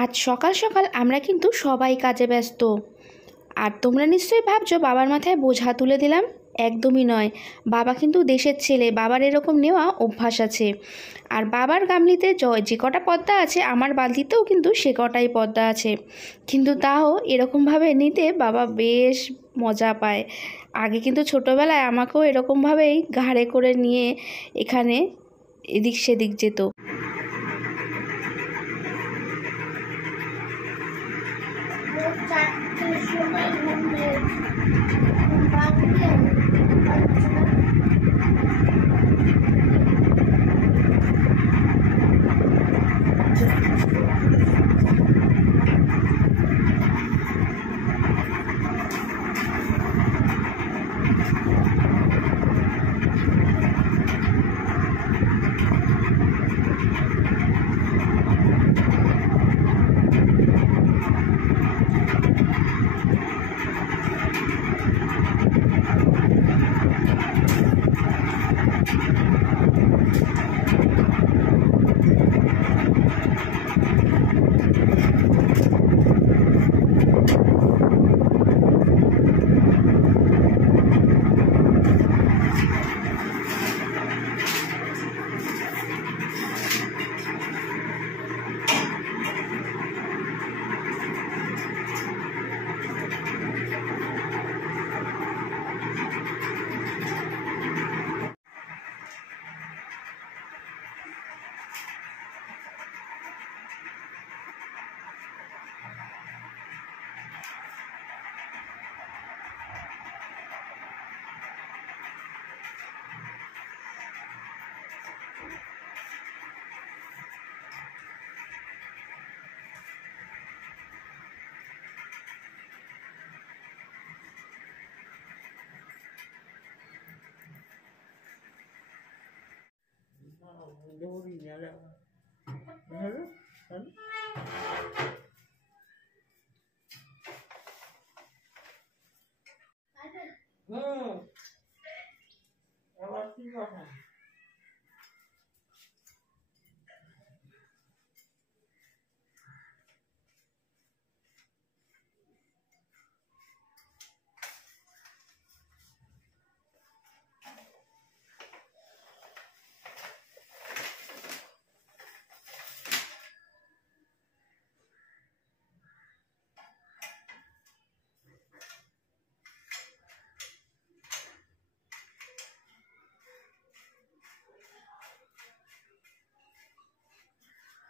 আজ সকাল সকাল আমরা কিন্তু সবাই কাজে ব্যস্ত। আর তোমরা নিশ্চয়ই ভাবছো বাবার মাথায় বোঝা তুলে দিলাম। একদমই নয়, বাবা কিন্তু দেশের ছেলে, বাবার এরকম নেওয়া অভ্যাস আছে। আর বাবার গামলিতে যে কটা পদ্মা আছে আমার বালতিতেও কিন্তু সে কটাই পদ্মা আছে, কিন্তু তাও এরকমভাবে নিতে বাবা বেশ মজা পায়। আগে কিন্তু ছোটোবেলায় আমাকেও এরকমভাবেই ঘাড়ে করে নিয়ে এখানে এদিক সেদিক যেত। আবার কি কথা?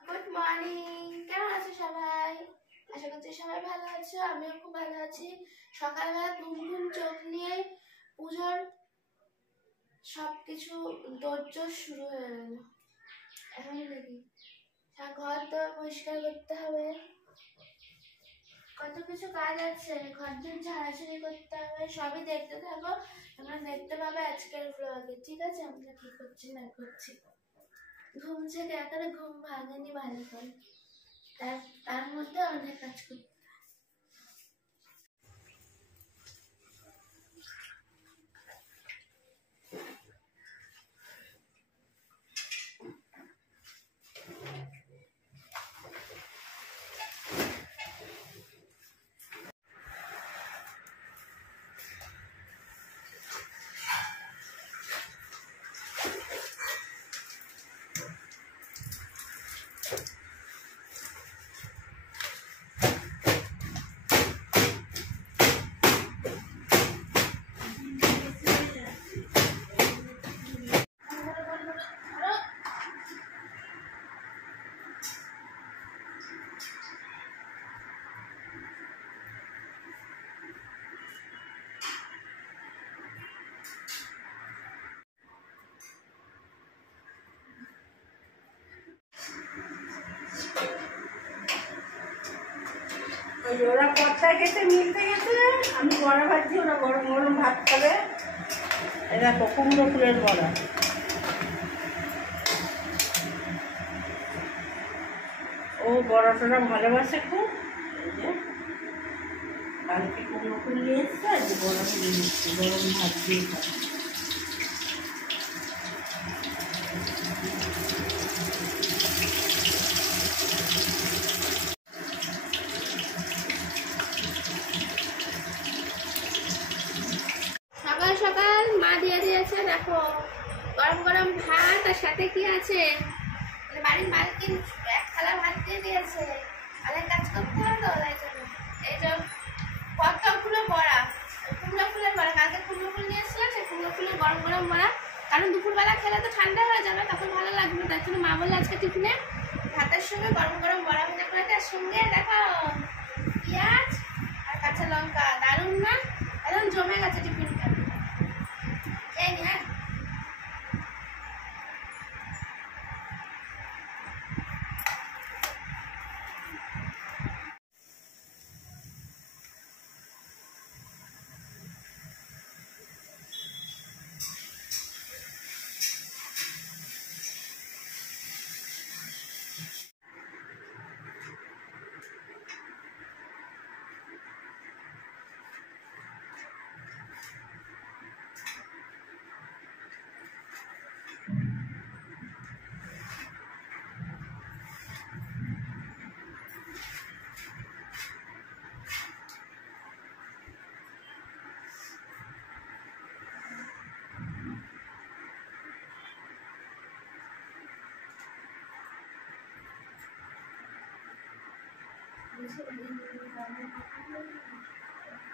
গুড মর্নিং, কেমন আছো সবাই? আশা করছি সবাই ভালো আছো, আমিও খুব ভালো আছি। সকালবেলা ঘুম ঘুম চোখ নিয়ে পুজোর সবকিছু দৌড় শুরু হয়ে গেল। এখন দেখি ঘর দর পরিষ্কার করতে হবে, কত কিছু কাজ আছে, ঘর দর ঝাড়াঝাড়ি করতে হবে। সবই দেখতে থাকো, তোমরা দেখতে পাবে আজকের ব্লগে। ঠিক আছে, আমরা কি করছি না করছি। ঘুম থেকে একেবারে ঘুম ভাঙেনি ভালো করে, তার মধ্যে অনেক কাজ করি। ওরা পর্দায় গেছে, মিলতে গেছে, আমি বড়া ভাজছি, ওরা গরম গরম ভাত খাবে। এরা কুমড়ো ফুলের বড়া। ও বড়াটা ভালোবাসে খুব। কালকে কুমড়ো ফুল নিয়ে এসছে, আজ বড়া ফুল নিচ্ছে, গরম ভাত দিয়ে খাবে। ভাত আর সাথে কি আছে, মানে বাড়ির মালকিন এক থালা ভাত দিয়ে দিয়েছে, অনেক কাজ করতে হবে তো তাই জন্য। এই যে কতগুলো বড়া, কুমড়ো ফুলের বড়া, কালকে কুমড়ো ফুল নিয়ে এসেছিলাম, সেই কুমড়ো ফুলের গরম গরম বড়া, কারণ দুপুরবেলা খেলে তো ঠান্ডা হয়ে যাবে, তখন ভালো লাগবে, তার জন্য মা বললো আজকে টিফিনে ভাতের সঙ্গে গরম গরম বড়া ভাজা করে, তার সঙ্গে দেখো পেঁয়াজ আর কাঁচা লঙ্কা, দারুণ না? একদম জমে গেছে টিফিনটা। এই নি, হ্যাঁ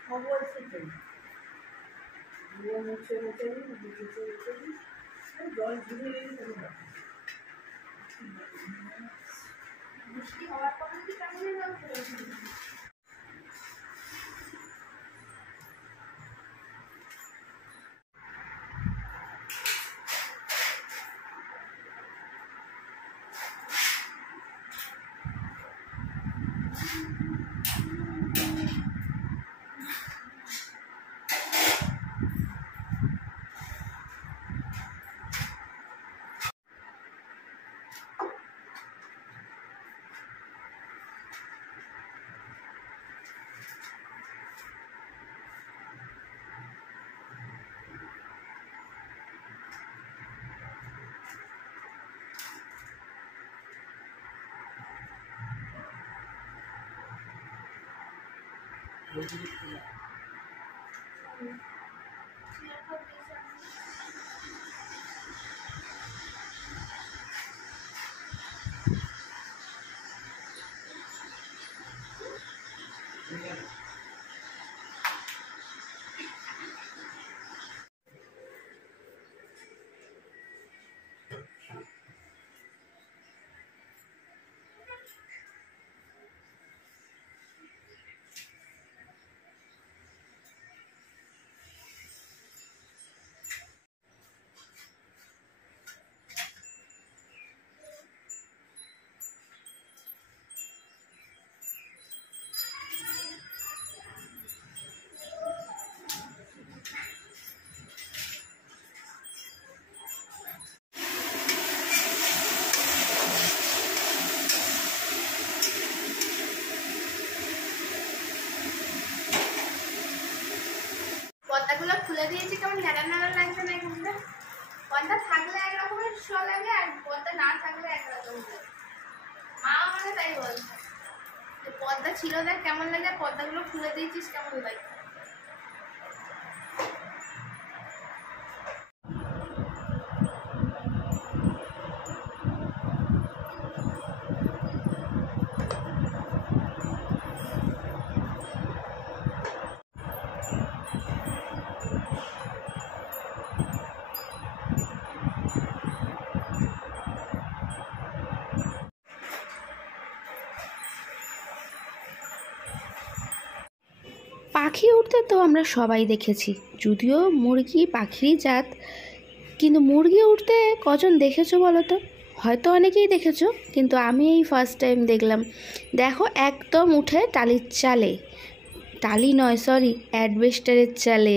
খবর সেটাই মুছে মুছে জল ঝুড়ে বৃষ্টি হওয়ার পর কি কেমন লাগবে? পর্দাগুলো খুলে দিয়েছি, কেমন নাড়া নাড়া লাগছে না এখানটা? পর্দা থাকলে একরকমের শো লাগে, আর পর্দা না থাকলে একরকম লাগে। মা আমাকে তাই বলছে যে পর্দা ছিল দেখ কেমন লাগে, পর্দাগুলো খুলে দিয়েছিস কেমন লাগে। পাখি উঠতে তো আমরা সবাই দেখেছি, যদিও মুরগি পাখিরই জাত, কিন্তু মুরগি উঠতে কজন দেখেছো বলো তো? হয়তো অনেকেই দেখেছো, কিন্তু আমি এই ফার্স্ট টাইম দেখলাম। দেখো একদম উঠে টালির চালে, টালি নয় সরি অ্যাডবেস্টারের চালে,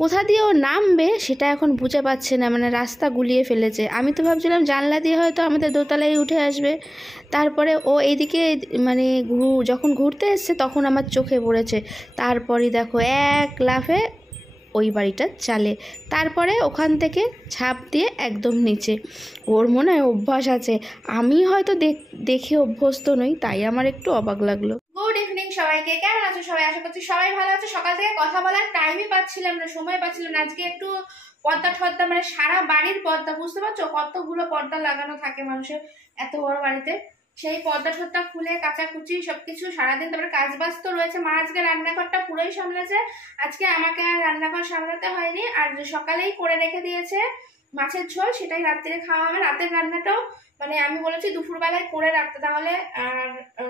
কোথা দিয়ে ও নামবে সেটা এখন বুঝে পাচ্ছে না, মানে রাস্তা গুলিয়ে ফেলেছে। আমি তো ভাবছিলাম জানলা দিয়ে হয়তো আমাদের দোতলায় উঠে আসবে, তারপরে ও এইদিকে মানে যখন ঘুরতে এসছে তখন আমার চোখে পড়েছে, তারপরে দেখো এক লাফে ওই বাড়িটার চালে, তারপরে ওখান থেকে ঝাঁপ দিয়ে একদম নিচে। ওর মনে হয় অভ্যাস আছে, আমি হয়তো দেখে অভ্যস্ত নই, তাই আমার একটু অবাক লাগলো। গুড ইভিনিং সবাইকে, কেমন আছো সবাই? আশা করছি সবাই ভালো আছো। সকাল থেকে কথা বলার টাইমই পাচ্ছিলাম না, সময় পাচ্ছিলাম না। আজকে একটু পর্দা ঠর্দা মানে সারা বাড়ির পর্দা, বুঝতে পারছো কতগুলো পর্দা লাগানো থাকে মানুষের এত বড় বাড়িতে, সেই পর্দা ঠর্দা খুলে কাচাকুচি সবকিছু সারাদিন। তারপরে কাজ বাজ তো রয়েছে, মা আজকে রান্নাঘরটা পুরোই সামলেছে, আজকে আমাকে আর রান্নাঘর সামলাতে হয়নি। আর সকালেই করে রেখে দিয়েছে মাছের ঝোল, সেটাই রাত্রে খাওয়া হবে। রাতের রান্নাটাও মানে আমি বলেছি দুপুরবেলায় করে রাখতে, তাহলে আর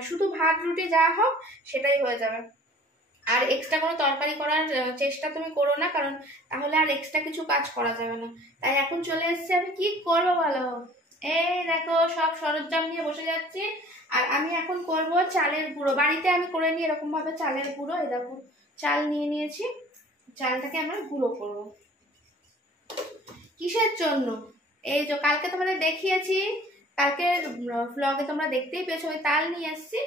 শুধু ভাত রুটি যা হোক সেটাই হয়ে যাবে। আর এক্সট্রা কোনো তরকারি করার চেষ্টা তুমি করো না, কারণ তাহলে আর এক্সট্রা কিছু কাজ করা যাবে না। তাই এখন চলে এসেছি, আমি কি করবো বলো, এই দেখো সব সরঞ্জাম নিয়ে বসে যাচ্ছি। আর আমি এখন করব চালের গুঁড়ো, বাড়িতে আমি করে নিই এরকম ভাবে চালের গুঁড়ো। এই দেখো চাল নিয়ে নিয়েছি, চালটাকে আমরা গুঁড়ো করব। কিসের জন্য, এই যে কালকে তোমাদের দেখিয়েছি, কালকে ব্লগে তোমরা দেখতেই পেয়েছো, ওই তাল নিয়ে এসেছি।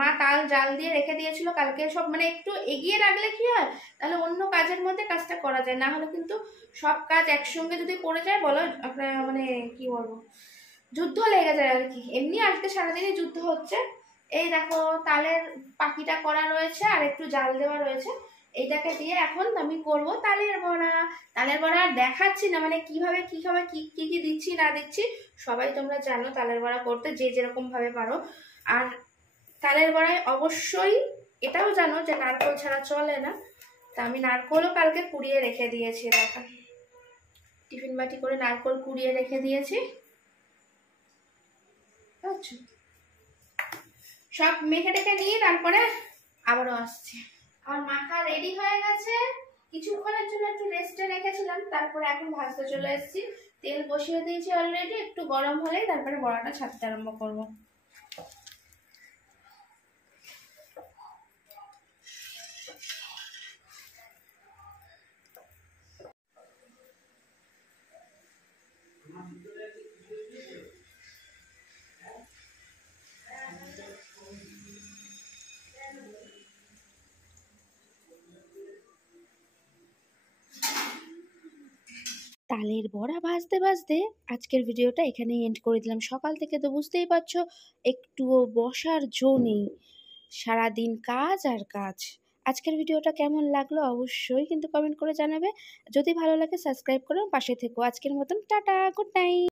মা তাল জাল দিয়ে রেখে দিয়েছিল কালকে, সব মানে একটু এগিয়ে রাখলে কি হয়, তাহলে অন্য কাজের মধ্যে কাজটা করা যায়, না হলে কিন্তু সব কাজ একসঙ্গে যদি পড়ে যায় বলো আপনার মানে কি বলবো, যুদ্ধ লেগে যায় আর কি। এমনি আজকে সারাদিনই যুদ্ধ হচ্ছে। এই দেখো তালের পাখিটা করা রয়েছে আর একটু জাল দেওয়া রয়েছে, এইটাকে দিয়ে এখন আমি করব তালের বড়া। তালের বড়া আর দেখাচ্ছি না, মানে কিভাবে কিভাবে কি কি কি দিচ্ছি না দিচ্ছি সবাই তোমরা জানো তালের বড়া করতে যে যেরকম ভাবে পারো। আর তালের বড়ায় অবশ্যই এটাও জানো যে নারকেল ছাড়া চলে না, তা আমি নারকেলও কালকে কুড়িয়ে রেখে দিয়েছি। দেখো টিফিন বাটি করে নারকেল কুড়িয়ে রেখে দিয়েছি, বুঝছো? সব মেখে টেখে নিয়ে তারপরে আবারও আসছি। আমার মাখা রেডি হয়ে গেছে, কিছুক্ষণের জন্য একটু রেস্টে রেখেছিলাম, তারপরে এখন ভাজতে চলে এসেছি। তেল বসিয়ে দিয়েছি অলরেডি, একটু গরম হলেই তারপরে বড়াটা ছাড়তে আরম্ভ করবো। তালের বড়া ভাজতে ভাজতে আজকের ভিডিওটা এখানেই এন্ড করে দিলাম। সকাল থেকে তো বুঝতেই পারছো একটুও বসার জো নেই, সারাদিন কাজ আর কাজ। আজকের ভিডিওটা কেমন লাগলো অবশ্যই কিন্তু কমেন্ট করে জানাবে, যদি ভালো লাগে সাবস্ক্রাইব করে পাশে থেকো। আজকের মতন টাটা, গুড নাইট।